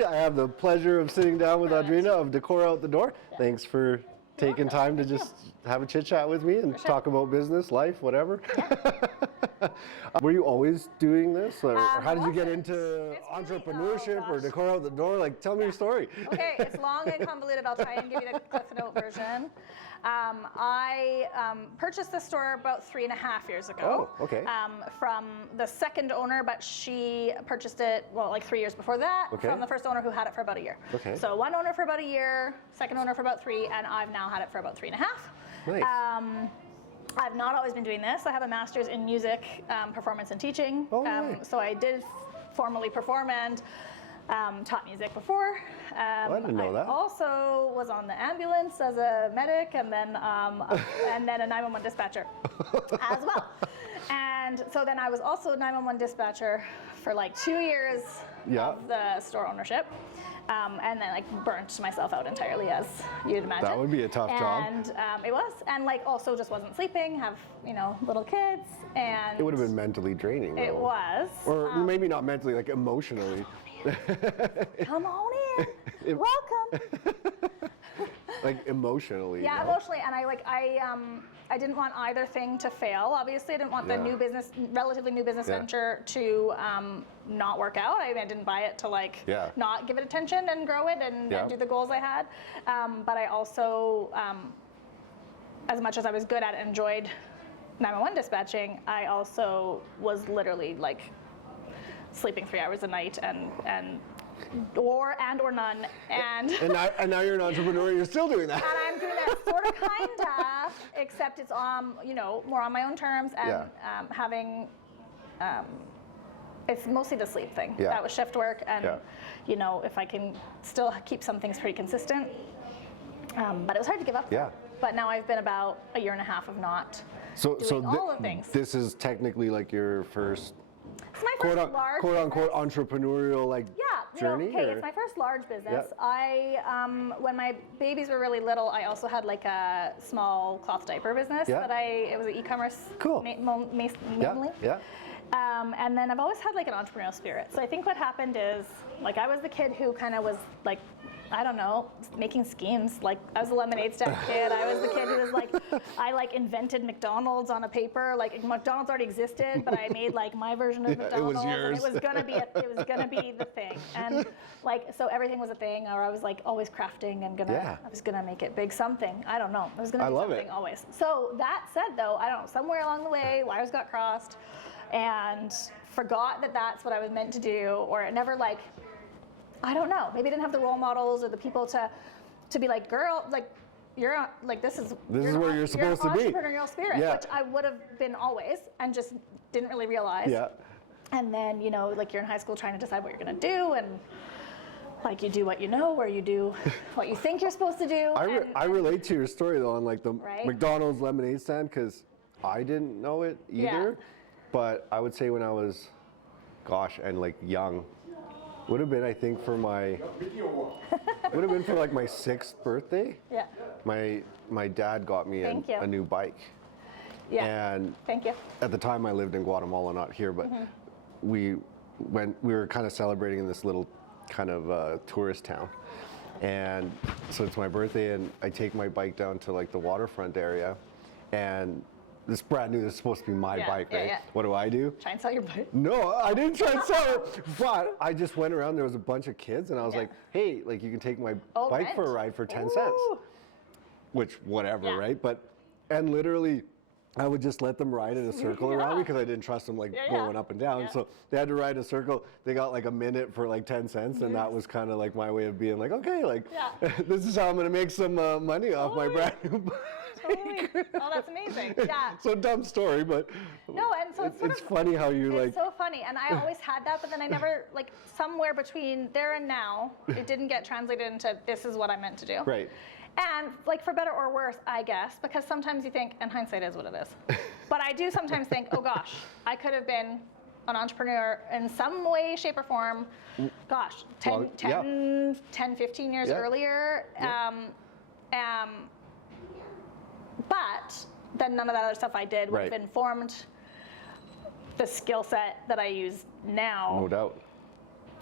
I have the pleasure of sitting down with Audrina of Decor Out the Door. Yeah. Thanks for taking time to just have a chit chat with me and talk about business, life, whatever. Yeah. Were you always doing this, or how did you get into entrepreneurship or Decor Out the Door? Like, tell me your story. Okay, it's long and convoluted. I'll try and give you the Cliff Note version. I purchased this store about 3.5 years ago. Oh, okay. From the second owner, but she purchased it, well, like 3 years before that, from the first owner who had it for about a year. Okay. So one owner for about a year, second owner for about 3, and I've now had it for about 3.5. Nice. I've not always been doing this. I have a master's in music, performance and teaching. Oh, nice. So I did formally perform and taught music before. I didn't know that. Also was on the ambulance as a medic, and then and then a 911 dispatcher as well. And so then I was also a 911 dispatcher for like 2 years of the store ownership. And then like burnt myself out entirely, as you'd imagine. That would be a tough job. And it was, and like also just wasn't sleeping, have, you know, little kids, and it would have been mentally draining, though. It was. Or maybe not mentally, like emotionally. Come on in. Welcome. Like emotionally. Yeah, emotionally, and I didn't want either thing to fail. Obviously, I didn't want the new business, relatively new business venture to not work out. I didn't buy it to not give it attention and grow it and do the goals I had. But I also, as much as I was good at it, enjoyed 911 dispatching, I also was literally like sleeping 3 hours a night or none, and now you're an entrepreneur. You're still doing that. And I'm doing that sort of, kinda, except it's you know, more on my own terms and having. It's mostly the sleep thing. Yeah. That was shift work, and you know, if I can still keep some things pretty consistent. But it was hard to give up. Yeah. But now I've been about 1.5 years of not doing all the things. This is technically like your first. It's my first large quote unquote entrepreneurial journey. Okay, it's my first large business. Yeah. I when my babies were really little, I also had like a small cloth diaper business it was an e-commerce mainly. Yeah. And then I've always had like an entrepreneurial spirit. So I think what happened is, like, I was the kid who kind of was like, I don't know, making schemes. Like, I was a lemonade stand kid. I was the kid who was like, I like invented McDonald's on a paper. Like, McDonald's already existed, but I made like my version of McDonald's. It was yours. And it was gonna be the thing. And like, so everything was a thing. Or I was like always crafting and I was gonna make it big something. I don't know. I was gonna do something always. So that said, though, I don't know, somewhere along the way, wires got crossed, and forgot that that's what I was meant to do, or it never like. I don't know. Maybe I didn't have the role models or the people to be like, girl, like, you're like, this is where you're supposed to be. Entrepreneurial spirit, which I would have been always, and just didn't really realize. Yeah. And then, you know, like, you're in high school trying to decide what you're gonna do, and like, you do what you know, or you do what you think you're supposed to do. I relate to your story though on like the McDonald's lemonade stand, because I didn't know it either. Yeah. But I would say when I was, and like young. Would have been, I think, for my like my 6th birthday. Yeah. My dad got me a new bike. Yeah. And thank you. At the time, I lived in Guatemala, not here, but we were kind of celebrating in this little kind of tourist town, and so it's my birthday, and I take my bike down to like the waterfront area, and this brand new, this is supposed to be my bike, right? Yeah. What do? Try and sell your bike? No, I didn't try and sell it, but I just went around, there was a bunch of kids, and I was like, hey, like, you can take my bike for a ride for 10 cents. Which, whatever, right? And literally, I would just let them ride in a circle around me, because I didn't trust them like going up and down. So they had to ride a circle. They got like a minute for like 10 cents, and that was kind of like my way of being like, okay, like, this is how I'm gonna make some money off my brand new bike. Totally. Oh, that's amazing. Yeah. So dumb story, but no, and so it's funny how you like. It's so funny, and I always had that, but then I never, like, somewhere between there and now, it didn't get translated into this is what I meant to do. Right. And like, for better or worse, I guess, because sometimes you think, and hindsight is what it is. But I do sometimes think, oh gosh, I could have been an entrepreneur in some way, shape, or form. Gosh, 10, 15 years earlier. But then none of that other stuff I did would have informed the skill set that I use now. No doubt.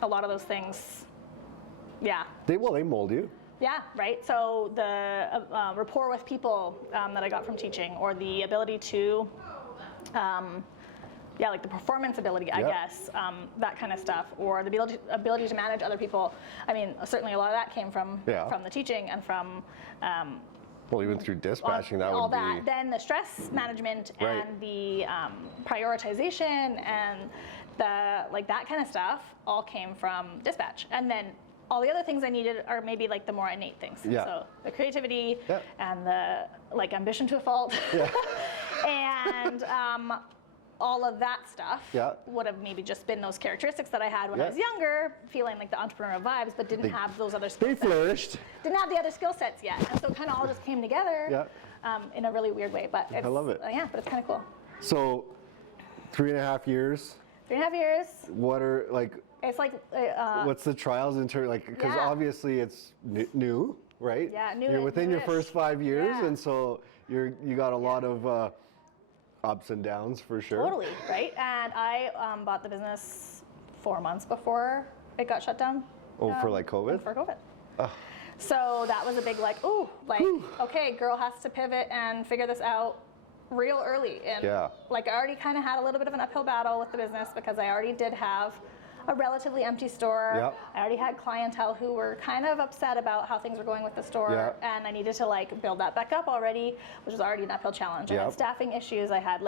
A lot of those things Yeah. They mold you. Yeah, right. So the rapport with people that I got from teaching, or the ability to, like the performance ability, I guess, that kind of stuff, or the ability to manage other people. I mean, certainly a lot of that came from the teaching and from. Well, even through dispatching, that all would that. be. Then the stress management and the prioritization and the that kind of stuff all came from dispatch. And then all the other things I needed are maybe like the more innate things. Yeah. So the creativity and the ambition to a fault, and all of that stuff would have maybe just been those characteristics that I had when I was younger, feeling like the entrepreneurial vibes, but didn't have those other skill sets. They flourished. Didn't have the other skill sets yet, and so kind of all just came together in a really weird way. But it's, I love it. Yeah, but it's kind of cool. So, 3.5 years. 3.5 years. What are It's like. What's the trials in terms because obviously it's new, right? Yeah, new. You're within your first 5 years, Yeah. and so you got a lot of ups and downs for sure. Totally, right? And I bought the business 4 months before it got shut down. Oh, for COVID? For COVID. So that was a big okay, girl has to pivot and figure this out real early. And I already kind of had a little bit of an uphill battle with the business because I already did have a relatively empty store. Yep. I already had clientele who were kind of upset about how things were going with the store, and I needed to build that back up already, which was already an uphill challenge. I had staffing issues. I had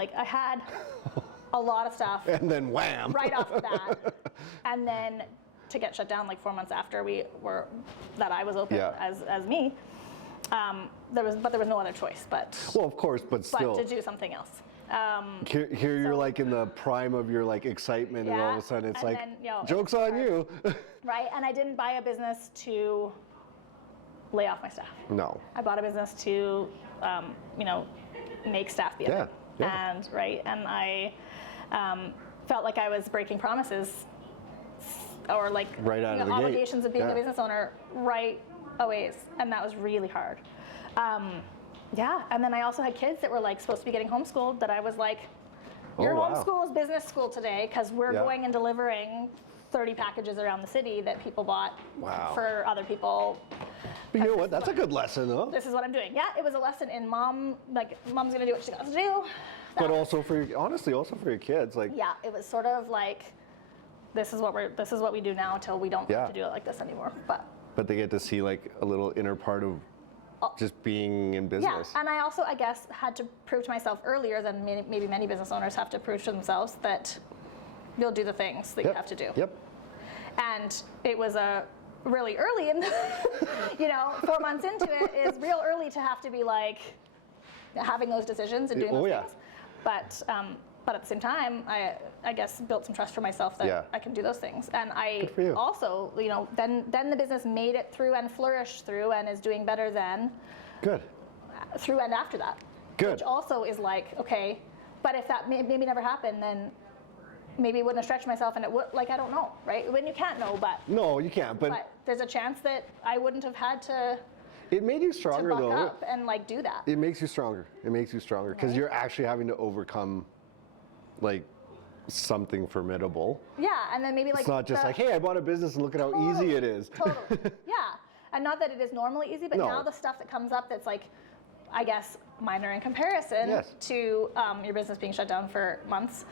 a lot of stuff. And then wham! Right off the bat, and then to get shut down 4 months after I was open as me. There was no other choice, but well, of course, but still to do something else. Here you're in the prime of your excitement, and all of a sudden it's joke's on you. Right, and I didn't buy a business to lay off my staff. No. I bought a business to, make staff be happy. And and I felt like I was breaking promises, or right out of the obligations gate. of being a business owner right away, and that was really hard. And then I also had kids that were supposed to be getting homeschooled that I was your homeschool is business school today because we're going and delivering 30 packages around the city that people bought for other people. But you know what? That's a good lesson, though. This is what I'm doing. Yeah, it was a lesson in mom's gonna do what she got to do. But also for your kids, Yeah, it was sort of this is what we do now until we don't have to do it like this anymore. But they get to see a little inner part of just being in business. Yeah, and I also, I guess, had to prove to myself earlier than maybe many business owners have to prove to themselves that you'll do the things that you have to do. Yep. And it was really early, and 4 months into it is real early to have to be having those decisions and doing those things. But at the same time, I guess built some trust for myself that I can do those things. And I also, then the business made it through and flourished through and is doing better than. Good. Through and after that. Good. Which also is okay, but if that maybe never happened, then maybe it wouldn't have stretched myself, and it would, I don't know, right? When you can't know, but. No, you can't, but there's a chance that I wouldn't have had to. It made you stronger, to buck though. up and do that. It makes you stronger. Because you're actually having to overcome something formidable. Yeah, and then maybe it's not just hey, I bought a business and look at how easy it is. Totally. Yeah, and not that it is normally easy, but now the stuff that comes up that's I guess minor in comparison to your business being shut down for months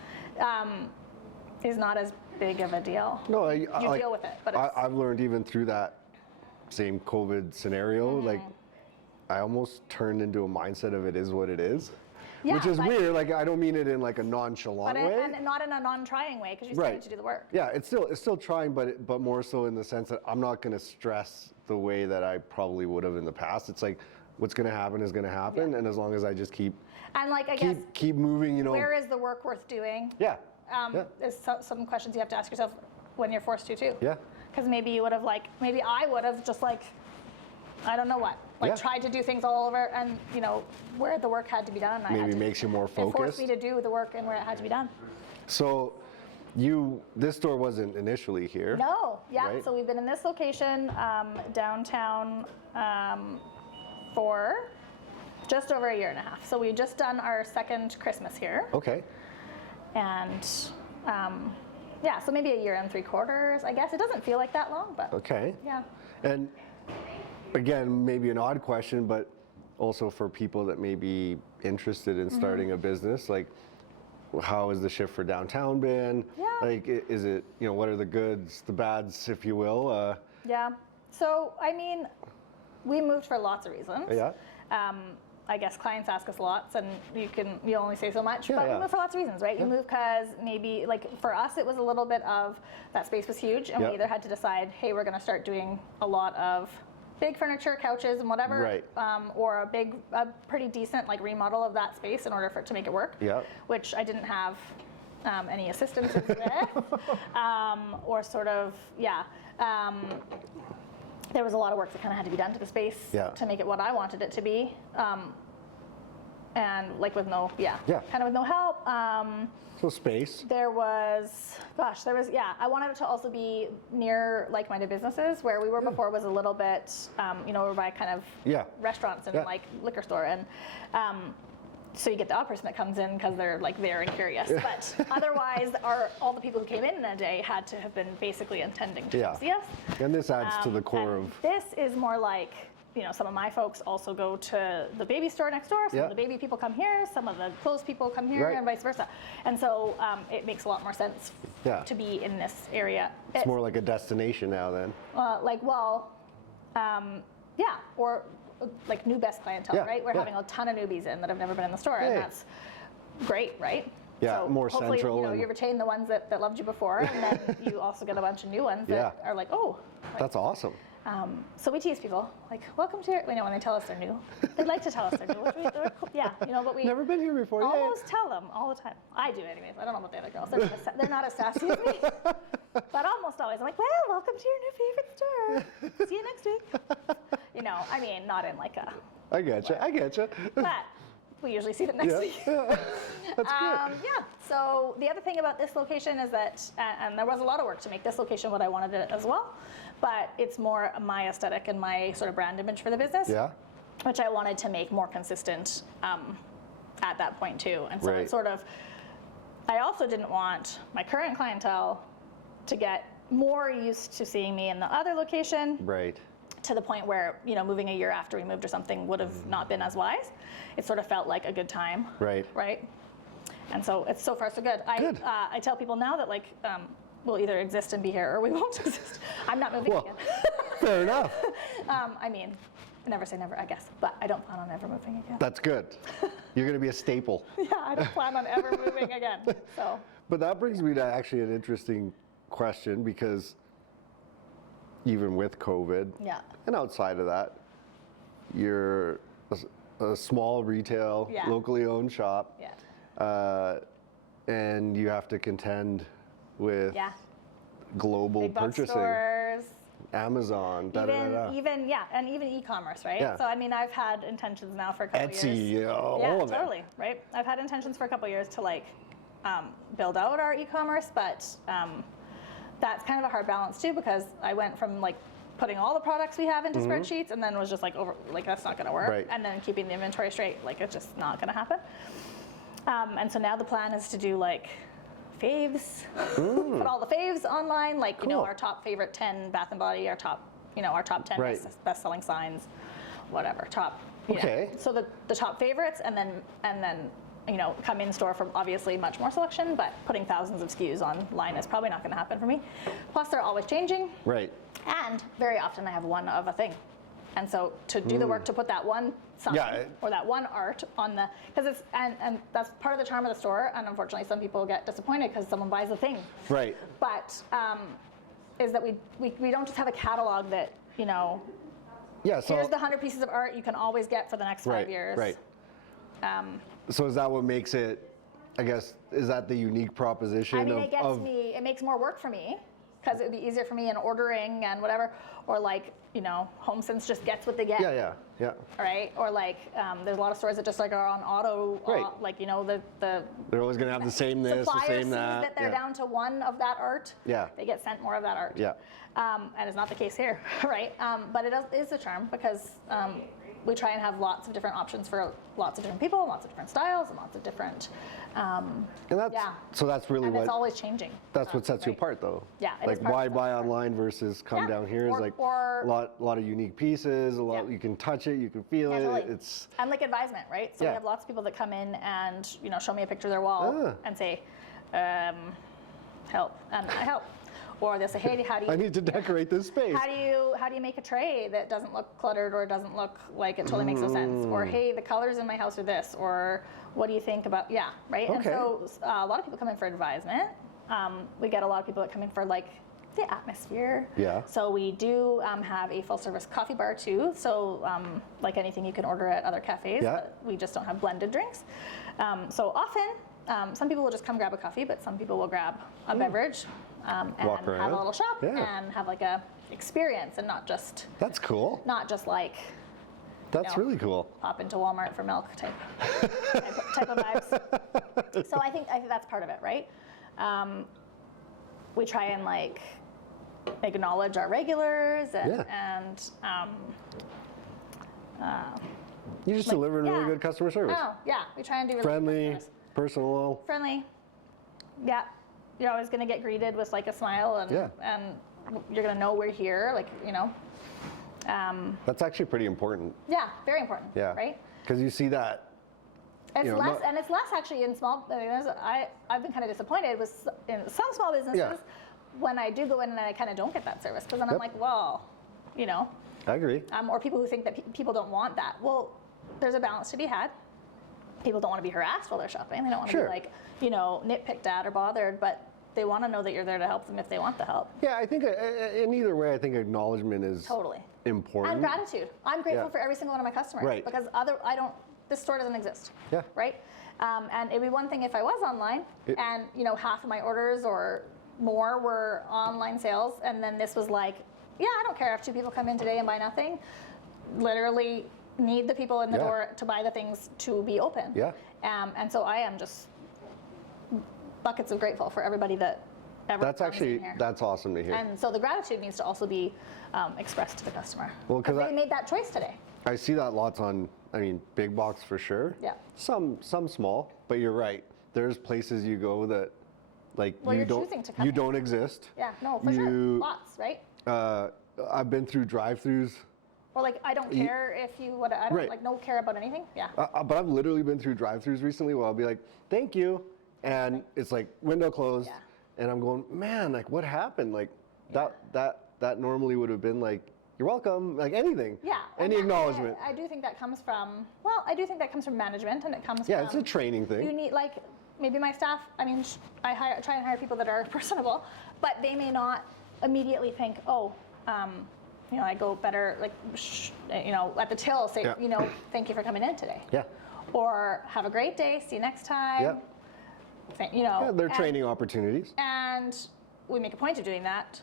is not as big of a deal. No, you deal with it, but I've learned even through that same COVID scenario, I almost turned into a mindset of it is what it is. Yeah, which is weird. I don't mean it in a nonchalant way, and not in a non-trying way, because you still need to do the work. Yeah, it's still trying, but more so in the sense that I'm not going to stress the way that I probably would have in the past. It's what's going to happen is going to happen, and as long as I just keep keep moving, Where is the work worth doing? Yeah. There's some questions you have to ask yourself when you're forced to too. Yeah. Because maybe you would have maybe I would have just I don't know what. Tried to do things all over, and where the work had to be done. Maybe makes you more focused. It forced me to do the work and where it had to be done. So, this store wasn't initially here. No, right? So we've been in this location downtown for just over 1.5 years. So we've just done our second Christmas here. Okay. And Yeah, so maybe 1 year and 3/4, I guess. It doesn't feel like that long, but Okay. yeah. And again, maybe an odd question, but also for people that may be interested in starting a business, like how has the shift for downtown been? Yeah. Like, is it, what are the goods, the bads, if you will? Yeah. So, I mean, we moved for lots of reasons. Yeah. I guess clients ask us lots, and you only say so much, Yeah, but yeah. we move for lots of reasons, right? You move because maybe, like for us, it was a little bit of that space was huge, and Yeah. we either had to decide, hey, we're going to start doing a lot of big furniture, couches, and whatever, Right. or a pretty decent like remodel of that space in order for it to make it work. Yeah. Which I didn't have any assistance with, or sort of, yeah. There was a lot of work that kind of had to be done to the space to make it what I wanted it to be, and like with no, kind of with no help. So space. There was, I wanted it to also be near like-minded businesses. Where we were before was a little bit, we're by kind of restaurants and like liquor store, and so you get the odd person that comes in because they're like there and curious. But otherwise, all the people who came in a day had to have been basically intending to see us. And this adds to the core of. This is more like, some of my folks also go to the baby store next door. Some of the baby people come here. Some of the clothes people come here, and vice versa. And so it makes a lot more sense to be in this area. It's more like a destination now then. Or like new best clientele, right? We're having a ton of newbies in that have never been in the store, and that's great, right? Yeah, so more hopefully, central. You retain the ones that loved you before, and then you also get a bunch of new ones that are like, oh. That's awesome. So we tease people, like, welcome to your, when they tell us they're new. They'd like to tell us they're new, which they're cool. But we never been here before. almost tell them all the time. I do anyways. I don't know about the other girls. They're not as sassy as me. But almost always, I'm like, well, welcome to your new favorite store. See you next week. Not in like a. I getcha. But we usually see them next week. Yeah. That's good. So the other thing about this location is that, and there was a lot of work to make this location what I wanted it as well, but it's more my aesthetic and my sort of brand image for the business. Yeah. Which I wanted to make more consistent at that point too. And so it's sort of, I also didn't want my current clientele to get more used to seeing me in the other location. Right. To the point where, moving a year after we moved or something would have not been as wise. It sort of felt like a good time. Right. Right. And so it's so far so good. I tell people now that we'll either exist and be here or we won't exist. I'm not moving again. Fair enough. Never say never, I guess, but I don't plan on ever moving again. That's good. You're going to be a staple. I don't plan on ever moving again. So. But that brings me to actually an interesting question, because even with COVID and outside of that, you're a small retail, locally owned shop, and you have to contend with global big box purchasing. Stores. Amazon, and even e-commerce, right? Yeah. So I mean, I've had intentions now for a couple Etsy, years. all of them. Totally, right? I've had intentions for a couple years to build out our e-commerce, but that's kind of a hard balance too, because I went from putting all the products we have into spreadsheets, and then was just that's not going to work. Right. And then keeping the inventory straight, it's just not going to happen. And so now the plan is to do faves, put all the faves online, our top favorite 10 Bath and Body, our top 10 best-selling signs, whatever, top. So the top favorites, and then come in store for obviously much more selection, but putting thousands of SKUs online is probably not going to happen for me. Plus, they're always changing. Right. And very often I have one of a thing. And so to do the work to put that one sign or that one art on the, because it's, and that's part of the charm of the store, and unfortunately some people get disappointed because someone buys a thing. Right. But is that we don't just have a catalog that, so here's the 100 pieces of art you can always get for the next 5 years. Right. So is that what makes it, I guess, is that the unique proposition? I mean, it makes more work for me, because it would be easier for me in ordering and whatever, or HomeSense just gets what they get. Yeah. Right? Or there's a lot of stores that just are on auto, they're always going to have the same this, the same that. They're down to one of that art. Yeah. They get sent more of that art. Yeah. And it's not the case here, right? But it is a charm, because we try and have lots of different options for lots of different people, lots of different styles, and lots of different. And that's so that's really and what it's always changing. That's what sets you apart, though. Yeah, it like is part why of buy online versus come down here is like a lot of unique pieces. A lot you can touch it, you can feel it. Totally. It's and like advisement, right? So we have lots of people that come in and show me a picture of their wall and say, help, and I help. Or they'll say, hey, how do you? I need to decorate this space. How do you make a tray that doesn't look cluttered or doesn't look like it totally makes no sense? Or hey, the colors in my house are this. Or what do you think about right? Okay. And so a lot of people come in for advisement. We get a lot of people that come in for like the atmosphere. Yeah. So we do have a full service coffee bar too. So like anything you can order at other cafes, but we just don't have blended drinks. So often some people will just come grab a coffee, but some people will grab a beverage. And Walk around. have a little shop and have like a experience and not just that's cool. Not just like that's really cool. Pop into Walmart for milk type of vibes. So I think that's part of it, right? We try and like acknowledge our regulars and you just deliver really good customer service. Oh yeah, we try and do really friendly, personal. Friendly. Yeah. You're always going to get greeted with like a smile and you're going to know we're here, like, That's actually pretty important. Yeah, very important. Yeah. Right? Because you see that. It's less, and it's less actually in small. I've been kind of disappointed with in some small businesses when I do go in and I kind of don't get that service because then I'm like, well, I agree. Or people who think that people don't want that. Well, there's a balance to be had. People don't want to be harassed while they're shopping. They don't want to be like, nitpicked at or bothered, but they want to know that you're there to help them if they want the help. Yeah, I think in either way, I think acknowledgement is important. And gratitude. I'm grateful for every single one of my customers because this store doesn't exist. Yeah. Right? And it'd be one thing if I was online and half of my orders or more were online sales, and then this was like, I don't care if 2 people come in today and buy nothing. Literally need the people in the door to buy the things to be open. Yeah. And so I am just buckets of grateful for everybody that ever comes in here. That's awesome to hear. And so the gratitude needs to also be expressed to the customer. Well, because they made that choice today. I see that lots on, big box for sure. Yeah. Some small, but you're right. There's places you go that, like, you don't exist. Yeah, no, for sure. Lots, right? I've been through drive-throughs. Or like, I don't care if you, I don't no care about anything. Yeah. But I've literally been through drive-throughs recently where I'll be like, thank you. And it's like window closed, and I'm going, man, like what happened? Like that normally would have been like, you're welcome, like anything. Yeah. Any acknowledgement. I do think that comes from management, and it comes from. Yeah, it's a training thing. You need maybe my staff. I try and hire people that are personable, but they may not immediately think, I go better at the till say, thank you for coming in today. Yeah. Or have a great day. See you next time. Yeah. They're training opportunities. And we make a point of doing that.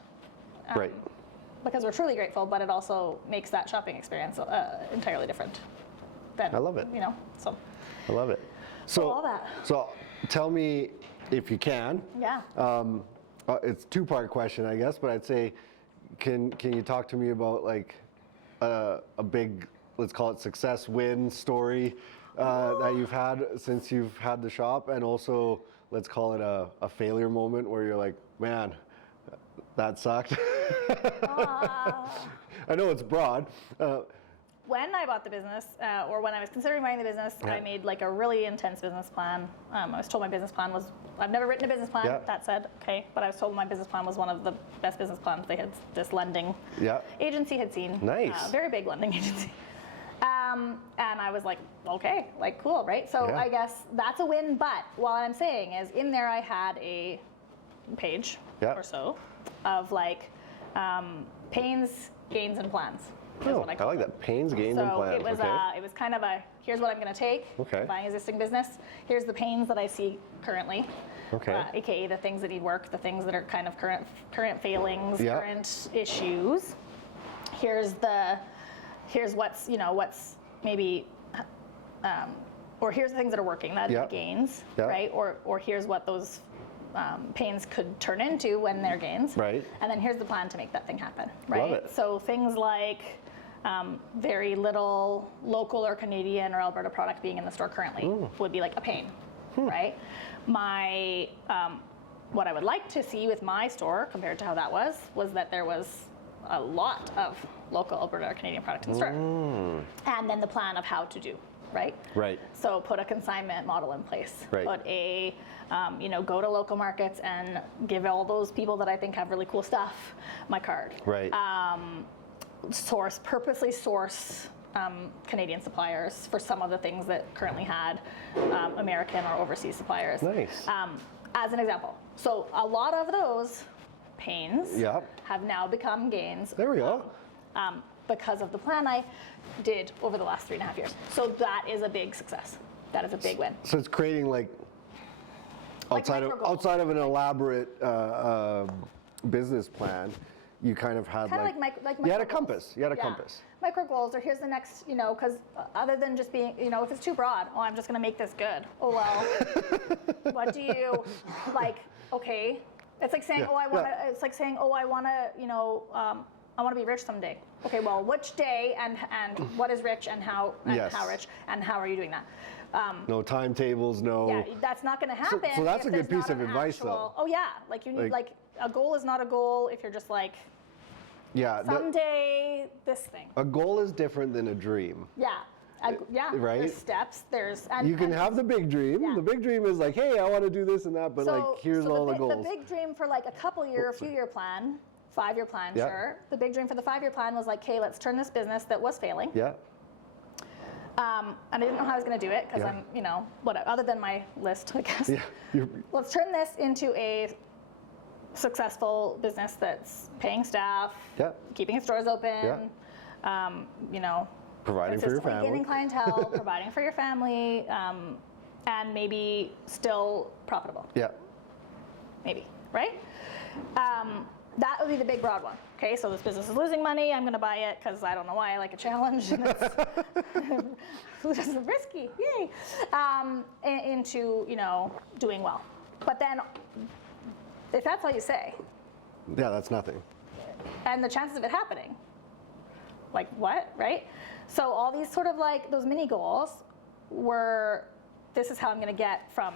Right. Because we're truly grateful, but it also makes that shopping experience entirely different. I love it. So. I love it. So all that. So tell me if you can. Yeah. It's a 2-part question, I guess, but I'd say, can you talk to me about like a big, let's call it success win story that you've had since you've had the shop, and also let's call it a failure moment where you're like, man, that sucked. I know it's broad. When I bought the business, or when I was considering buying the business, I made like a really intense business plan. I was told my business plan was, I've never written a business plan, that said, but I was told my business plan was one of the best business plans this lending agency had seen. Nice. Very big lending agency. And I was like, okay, like cool, right? So I guess that's a win, but what I'm saying is in there I had a page or so of like pains, gains, and plans. Oh, I like that. Pains, gains, and plans. So it was kind of here's what I'm going to take, buying existing business. Here's the pains that I see currently, aka the things that need work, the things that are kind of current failings, current issues. Here's what's maybe, or here's the things that are working, that are the gains, right? Or here's what those pains could turn into when they're gains. Right. And then here's the plan to make that thing happen, right? Love it. So things like very little local or Canadian or Alberta product being in the store currently would be like a pain, right? My what I would like to see with my store compared to how that was that there was a lot of local Alberta or Canadian product in the store, and then the plan of how to do. Right? Right. So put a consignment model in place. Right. Put a, go to local markets and give all those people that I think have really cool stuff my card. Right. Purposely source Canadian suppliers for some of the things that currently had American or overseas suppliers. Nice. As an example. So a lot of those pains have now become gains. There we go. Because of the plan I did over the last 3.5 years. So that is a big success. That is a big win. So it's creating like outside of an elaborate business plan, you kind of had you had a compass. You had a compass. Micro goals, or here's the next, because other than just being, if it's too broad, I'm just going to make this good. Oh well, what do you like? Okay, it's like saying, I want to. It's like saying, I want to, I want to be rich someday. Okay, well, which day and what is rich and how how rich and how are you doing that? No timetables, no. Yeah, that's not going to happen. So that's a good piece of advice, though. Oh yeah, like you need like a goal is not a goal if you're just like. Yeah. Someday this thing. A goal is different than a dream. Yeah. Right? There's steps. You can have the big dream. Yeah. The big dream is like, hey, I want to do this and that, but here's all the goals. The big dream for like a few year plan, 5-year plan, sure. The big dream for the 5-year plan was like, hey, let's turn this business that was failing. Yeah. And I didn't know how I was going to do it because I'm, whatever, other than my list, I guess. Yeah. Let's turn this into a successful business that's paying staff, keeping its doors open, providing for your family, gaining clientele, providing for your family, and maybe still profitable. Yeah. Maybe, right? That would be the big broad one. Okay, so this business is losing money. I'm going to buy it because I don't know why I like a challenge. And it's risky, yay! Into doing well, but then. If that's all you say. Yeah, that's nothing. And the chances of it happening. Like what, right? So all these sort of like those mini goals were, this is how I'm going to get from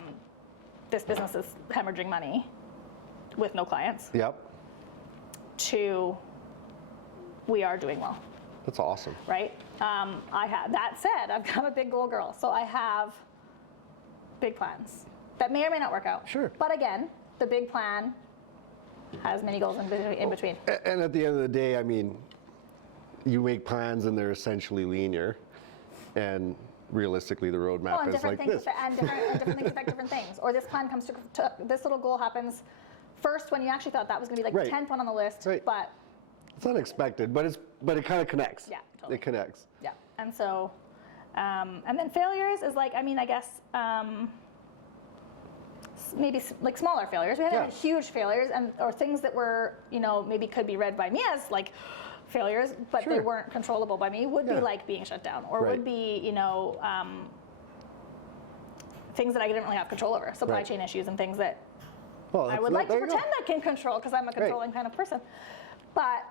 this business is hemorrhaging money with no clients. Yep. To we are doing well. That's awesome. Right? That said, I've got a big goal girl. So I have big plans that may or may not work out. Sure. But again, the big plan has many goals in between. And at the end of the day, I mean, you make plans and they're essentially linear, and realistically, the roadmap is like this. And different things affect different things. Or this plan comes to this little goal happens first when you actually thought that was going to be like the 10th one on the list, but it's unexpected, but it kind of connects. Yeah, totally. It connects. Yeah, and so, and then failures is like, I mean, I guess. Maybe like smaller failures. We haven't had huge failures, or things that were, maybe could be read by me as like failures, but they weren't controllable by me. Would be like being shut down, or would be, things that I didn't really have control over, supply chain issues and things that I would like to pretend I can control because I'm a controlling kind of person, but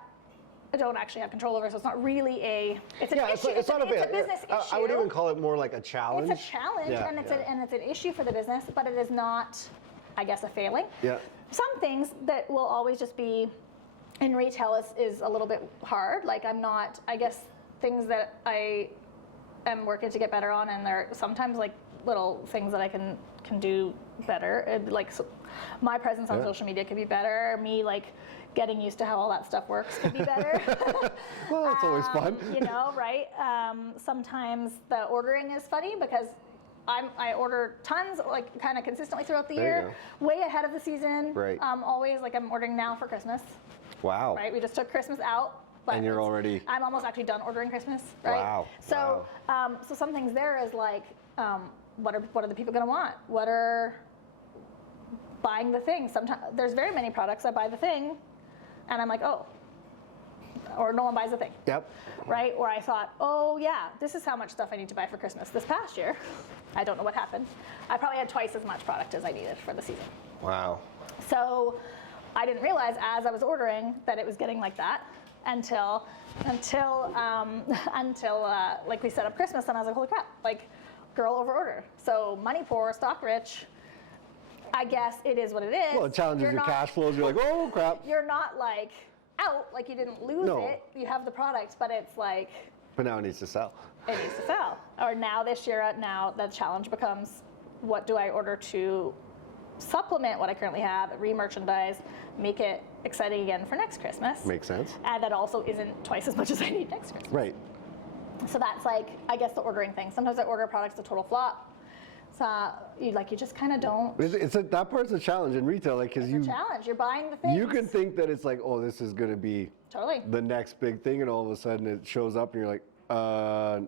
I don't actually have control over. So it's not really it's an issue. It's a business issue. I would even call it more like a challenge. It's a challenge, and it's an issue for the business, but it is not, I guess, a failing. Yeah. Some things that will always just be in retail is a little bit hard. Like I guess things that I am working to get better on, and they're sometimes like little things that I can do better. My presence on social media could be better. Me getting used to how all that stuff works could be better. Well, that's always fun. Right? Sometimes the ordering is funny because I order tons, kind of consistently throughout the year, way ahead of the season. Right. Always, I'm ordering now for Christmas. Wow. Right? We just took Christmas out. But and you're already. I'm almost actually done ordering Christmas. Right? Wow. So, so some things there is what are the people going to want? What are buying the thing? Sometimes there's very many products I buy the thing, and I'm like, oh, or no one buys the thing. Yep. Right? Or I thought, oh yeah, this is how much stuff I need to buy for Christmas. This past year, I don't know what happened. I probably had twice as much product as I needed for the season. Wow. So I didn't realize as I was ordering that it was getting like that. until like we set up Christmas, and I was like, holy crap, like girl over order. So money poor, stock rich. I guess it is what it is. Well, it challenges your cash flows. You're like, oh crap. You're not like out, like you didn't lose it. You have the product, but it's like. But now it needs to sell. It needs to sell. Or now this year, the challenge becomes, what do I order to supplement what I currently have, re-merchandise, make it exciting again for next Christmas. Makes sense. And that also isn't twice as much as I need next Christmas. Right. So that's like, I guess, the ordering thing. Sometimes I order products a total flop. So you just kind of don't. That part's a challenge in retail, like, because it's a challenge. You're buying the things. You can think that it's like, oh, this is going to be totally the next big thing, and all of a sudden it shows up, and you're like,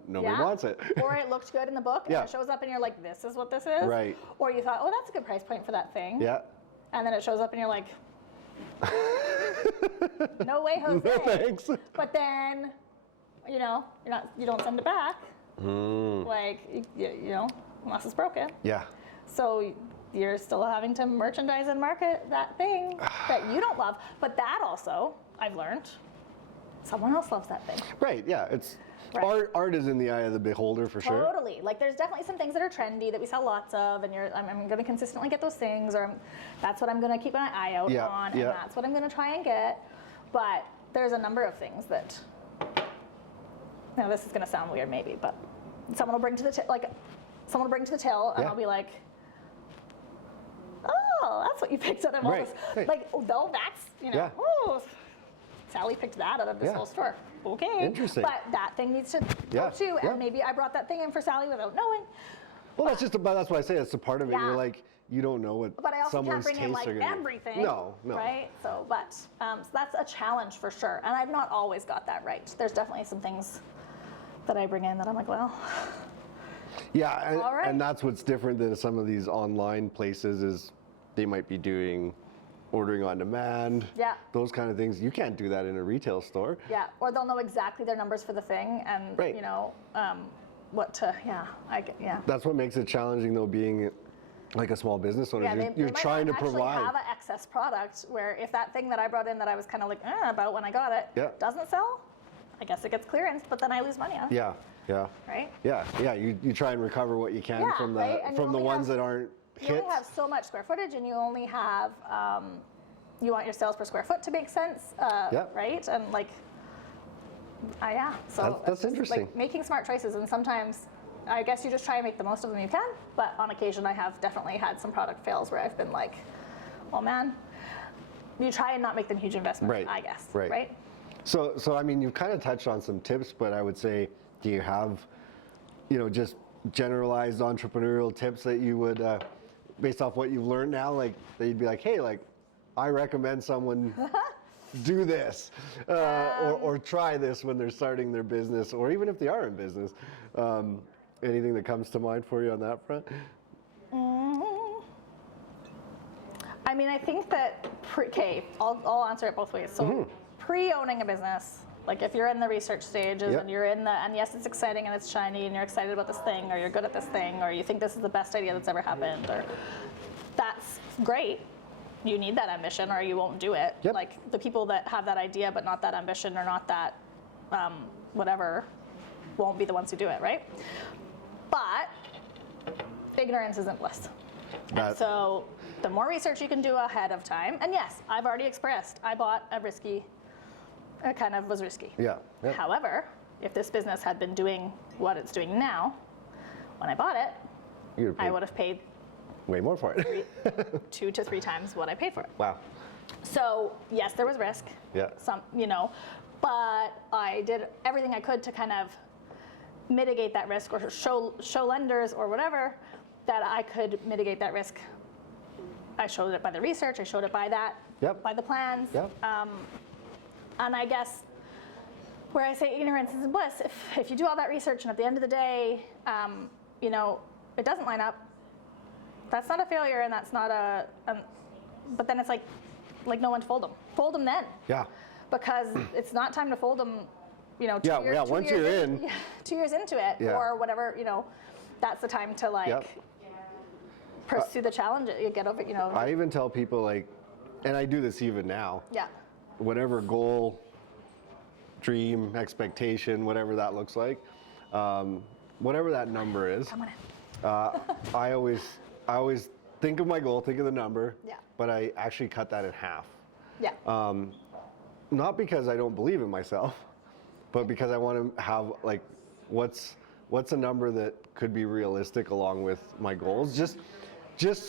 nobody wants it. Or it looked good in the book, and it shows up, and you're like, this is what this is. Right. Or you thought, oh, that's a good price point for that thing. Yeah. And then it shows up, and you're like, no way, Jose. No thanks. But then, you don't send it back. Like, unless it's broken. Yeah. So you're still having to merchandise and market that thing that you don't love. But that also, I've learned, someone else loves that thing. Right, yeah. It's art is in the eye of the beholder for sure. Totally. Like, there's definitely some things that are trendy that we sell lots of, and I'm going to consistently get those things, or that's what I'm going to keep an eye out on, and that's what I'm going to try and get. But there's a number of things that, now this is going to sound weird maybe, but someone will bring to the till, and I'll be like, oh, that's what you picked out of all this. Right. Like, oh, no, that's, oh, Sally picked that out of this whole store. Okay. Interesting. But that thing needs to go too, and maybe I brought that thing in for Sally without knowing. Well, that's why I say it's a part of it. You're like, you don't know what but I also someone's can't bring in tastes like are gonna everything. No. Right? So that's a challenge for sure. And I've not always got that right. There's definitely some things that I bring in that I'm like, well. Yeah, and that's what's different than some of these online places is they might be doing ordering on demand. Yeah. Those kind of things. You can't do that in a retail store. Yeah, or they'll know exactly their numbers for the thing and, what to, That's what makes it challenging though, being like a small business owner. Yeah, you're trying to provide. Have an excess product where if that thing that I brought in that I was kind of like about when I got it doesn't sell, I guess it gets clearance, but then I lose money on it. Yeah. Right? Yeah. You try and recover what you can from the ones that aren't hits. You only have so much square footage, and you only have you want your sales per square foot to make sense, right? And like, so that's interesting. Like making smart choices, and sometimes I guess you just try and make the most of them you can. But on occasion, I have definitely had some product fails where I've been like, oh man, you try and not make them huge investments. I guess. Right. So I mean, you've kind of touched on some tips, but I would say, do you have, just generalized entrepreneurial tips that you would, based off what you've learned now, like that you'd be like, hey, like, I recommend someone do this, or try this when they're starting their business, or even if they are in business. Anything that comes to mind for you on that front? I mean, I think that I'll answer it both ways. So pre-owning a business, like if you're in the research stages and you're and yes, it's exciting and it's shiny and you're excited about this thing, or you're good at this thing, or you think this is the best idea that's ever happened, or that's great. You need that ambition or you won't do it. Like the people that have that idea but not that ambition or not that whatever won't be the ones who do it, right? But ignorance isn't bliss. And so the more research you can do ahead of time, and yes, I've already expressed, I bought it kind of was risky. Yeah. However, if this business had been doing what it's doing now, when I bought it, I would have paid way more for it. 2 to 3 times what I paid for it. Wow. So yes, there was risk. Yeah. But I did everything I could to kind of mitigate that risk, or show lenders or whatever that I could mitigate that risk. I showed it by the research. I showed it by that. By the plans. And I guess where I say ignorance is bliss, if you do all that research and at the end of the day, it doesn't line up, that's not a failure and that's not but then it's like no one to fold them. Fold them then. Yeah. Because it's not time to fold them, 2 years, once you're in. 2 years into it or whatever, that's the time to pursue the challenge, you get over, I even tell people and I do this even now. Yeah. Whatever goal dream, expectation, whatever that looks like, whatever that number is. Come on in. I always think of my goal, think of the number, Yeah. but I actually cut that in half. Yeah. Not because I don't believe in myself, but because I want to have like, what's a number that could be realistic along with my goals, just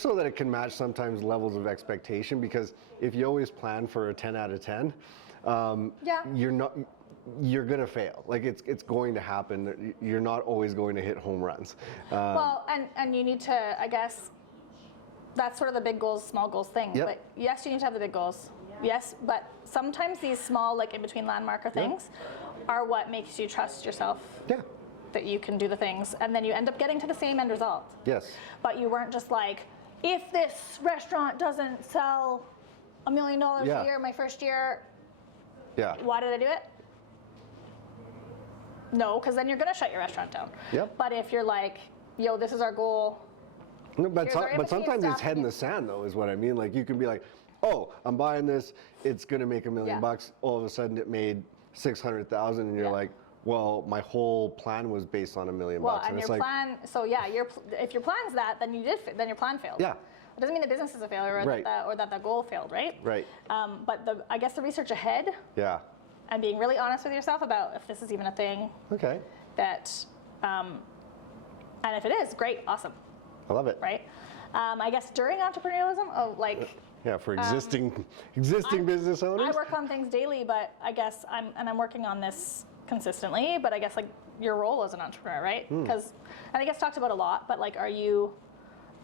so that it can match sometimes levels of expectation. Because if you always plan for a 10 out of 10, you're gonna fail. Like it's going to happen. You're not always going to hit home runs. Well, and you need to, I guess, that's sort of the big goals, small goals thing. Yep. But yes, you need to have the big goals. Yes, but sometimes these small, like in between landmarker things, are what makes you trust yourself. Yeah. That you can do the things, and then you end up getting to the same end result. Yes. But you weren't just like, if this restaurant doesn't sell $1 million a year my first year, why did I do it? No, because then you're gonna shut your restaurant down. Yep. But if you're like, yo, this is our goal. No, but sometimes it's head in the sand, though, is what I mean. Like you can be like, oh, I'm buying this, it's gonna make $1 million bucks. All of a sudden it made 600,000, and you're like, well, my whole plan was based on $1 million bucks. And your plan, so yeah, if your plan's that, then then your plan failed. Yeah. It doesn't mean the business is a failure or that the goal failed, right? Right. But I guess the research ahead. Yeah. And being really honest with yourself about if this is even a thing. Okay. That, and if it is, great, awesome. I love it. Right. I guess during entrepreneurialism, yeah, for existing business owners. I work on things daily, but I guess I'm working on this consistently. But I guess like your role as an entrepreneur, right? Because, and I guess talked about a lot, but like, are you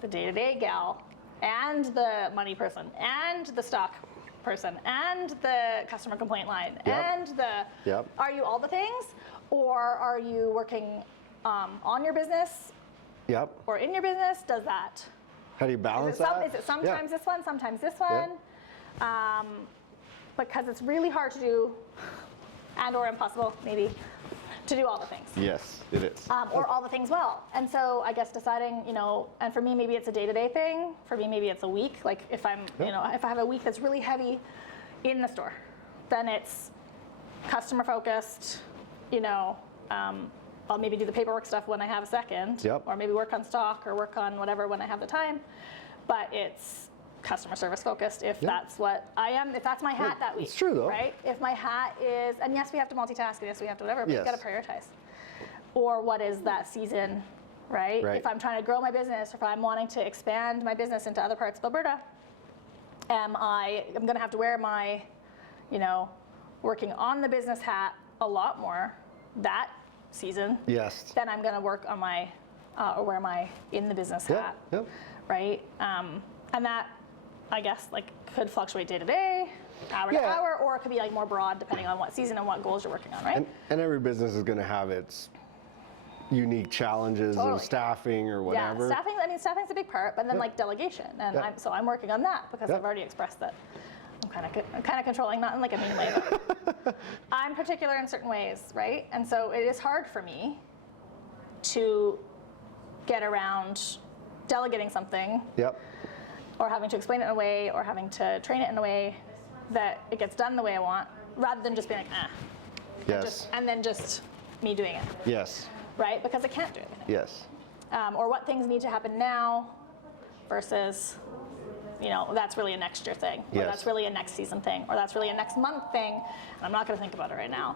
the day-to-day gal, and the money person, and the stock person, and the customer complaint line, and the are you all the things, or are you working on your business? Yep. Or in your business? Does that? How do you balance that? Is it sometimes this one, sometimes this one? Because it's really hard to do, and/or impossible, maybe, to do all the things. Yes, it is. Or all the things well. And so I guess deciding, and for me, maybe it's a day-to-day thing. For me, maybe it's a week. Like if I'm, if I have a week that's really heavy in the store, then it's customer focused, I'll maybe do the paperwork stuff when I have a second, or maybe work on stock or work on whatever when I have the time. But it's customer service focused if that's what I am, if that's my hat that week. It's true though. Right? If my hat is, and yes, we have to multitask, and yes, we have to whatever, but you've got to prioritize. Or what is that season, right? If I'm trying to grow my business, or if I'm wanting to expand my business into other parts of Alberta, I'm going to have to wear my, working on the business hat a lot more that season. Yes. Then I'm going to work on my, or wear my in the business hat. Yep. Right? And that, I guess, could fluctuate day to day, hour to hour, or it could be more broad depending on what season and what goals you're working on, right? And every business is going to have its unique challenges of staffing or whatever. Yeah, staffing's a big part, but then delegation, and I'm working on that because I've already expressed that I'm kind of controlling, not in a mean way, but I'm particular in certain ways, right? And so it is hard for me to get around delegating something. Yep. Or having to explain it in a way, or having to train it in a way that it gets done the way I want, rather than just being Yes. And then just me doing it. Yes. Right? Because I can't do everything. Yes. Or what things need to happen now versus, that's really a next year thing. Or that's really a next season thing. Or that's really a next month thing. And I'm not going to think about it right now.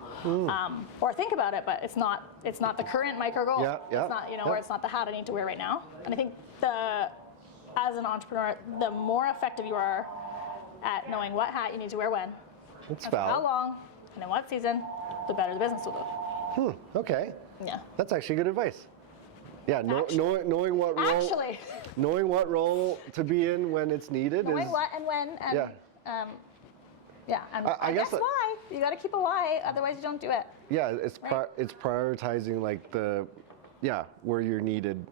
Or think about it, but it's not the current micro goal. It's not, or it's not the hat I need to wear right now. And I think as an entrepreneur, the more effective you are at knowing what hat you need to wear when, how long, and in what season, the better the business will do. Okay. Yeah. That's actually good advice. Yeah, knowing what role. Knowing what role to be in when it's needed. Knowing what and when. And, and I guess why. You got to keep a why, otherwise you don't do it. Yeah, it's prioritizing where you're needed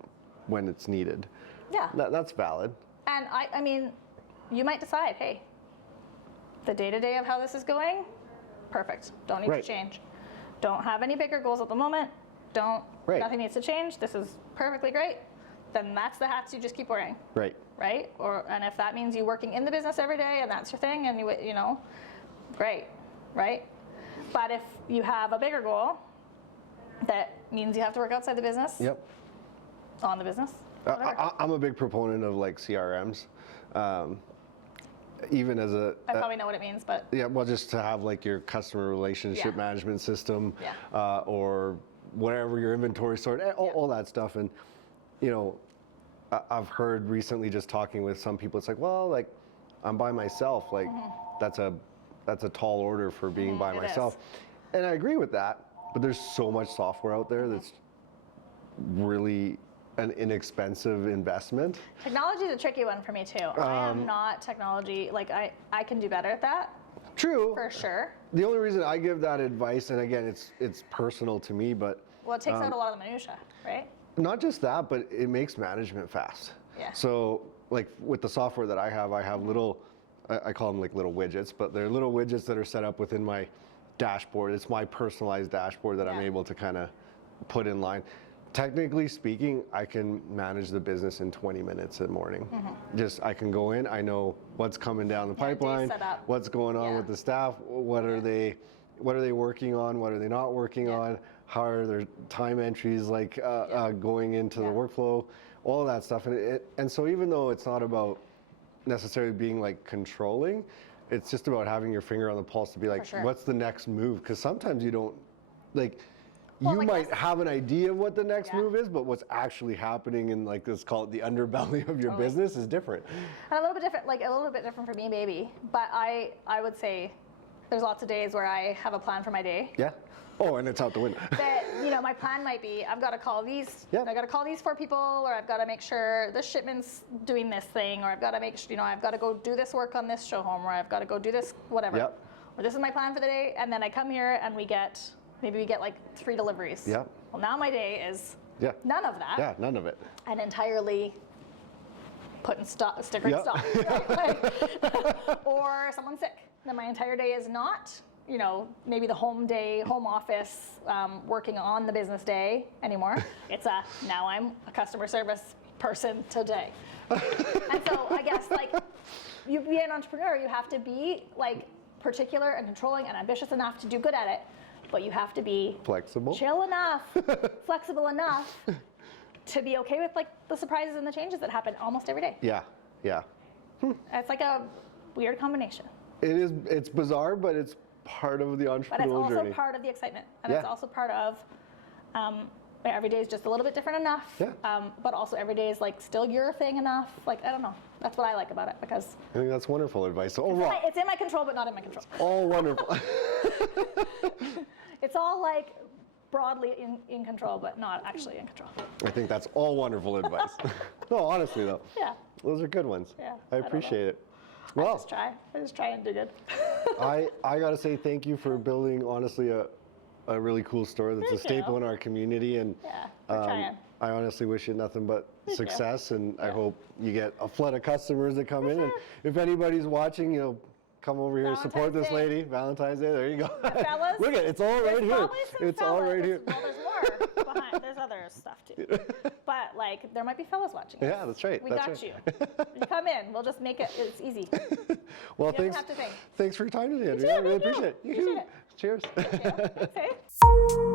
when it's needed. Yeah. That's valid. And I mean, you might decide, hey, the day-to-day of how this is going, perfect. Don't need to change. Don't have any bigger goals at the moment. Nothing needs to change. This is perfectly great. Then that's the hats you just keep wearing. Right. Right? And if that means you working in the business every day and that's your thing, and great. Right? But if you have a bigger goal, that means you have to work outside the business. Yep. On the business. I'm a big proponent of like CRMs. Even as a... I probably know what it means, but... Yeah, well, just to have like your customer relationship management system, or whatever, your inventory sort, all that stuff. And, you know, I've heard recently just talking with some people, it's like, well, like, I'm by myself. Like, that's a tall order for being by myself. And I agree with that, but there's so much software out there that's really an inexpensive investment. Technology is a tricky one for me too. I am not technology, like I can do better at that. True. For sure. The only reason I give that advice, and again, it's personal to me, but... Well, it takes out a lot of the minutia, right? Not just that, but it makes management fast. Yeah. So, like with the software that I have little, I call them like little widgets, but they're little widgets that are set up within my dashboard. It's my personalized dashboard that I'm able to kind of put in line. Technically speaking, I can manage the business in 20 minutes in the morning. Just, I can go in, I know what's coming down the pipeline, what's going on with the staff, what are they working on, what are they not working on, how are their time entries like going into the workflow, all of that stuff. And so even though it's not about necessarily being like controlling, it's just about having your finger on the pulse to be like, what's the next move? Because sometimes you don't, like, you might have an idea of what the next move is, but what's actually happening in, like, let's call it the underbelly of your business is different. And a little bit different, like a little bit different for me, maybe. But I would say there's lots of days where I have a plan for my day. Yeah. Oh, and it's out the window. That, you know, my plan might be, I've got to call these, I got to call these 4 people, or I've got to make sure this shipment's doing this thing, or I've got to make sure, you know, I've got to go do this work on this show home, or I've got to go do this, whatever. Yep. Or this is my plan for the day, and then I come here and maybe we get like 3 deliveries. Yep. Well, now my day is none of that. Yeah, none of it. And entirely putting sticker in stock. Right? Or someone's sick. Then my entire day is not, you know, maybe the home office, working on the business day anymore. It's now I'm a customer service person today. And so I guess like, you be an entrepreneur, you have to be like particular and controlling and ambitious enough to do good at it. But you have to be flexible, chill enough, flexible enough to be okay with like the surprises and the changes that happen almost every day. Yeah, yeah. It's like a weird combination. It is. It's bizarre, but it's part of the entrepreneurial journey. But it's also part of the excitement, and it's also part of every day is just a little bit different enough. Yeah. But also every day is like still your thing enough. Like, I don't know. That's what I like about it, because I think that's wonderful advice. So it's in my control, but not in my control. All wonderful. It's all like broadly in control, but not actually in control. I think that's all wonderful advice. No, honestly though. Yeah. Those are good ones. Yeah. I appreciate it. Well, I just try and do good. I gotta say thank you for building, honestly, a really cool store that's a staple in our community, and we're trying. I honestly wish you nothing but success, and I hope you get a flood of customers that come in. And if anybody's watching, you know, come over here, support this lady. Valentine's Day, there you go. Fellas, look at it, it's all right here. It's all right here. Well, there's more behind. There's other stuff too. But like, there might be fellas watching. Yeah, that's right. We got you. You come in. We'll just make it. It's easy. Well, you don't have to think. Thanks for your time today, Audrina. I really appreciate it. Appreciate it. Cheers. Thank you. Thanks, hey.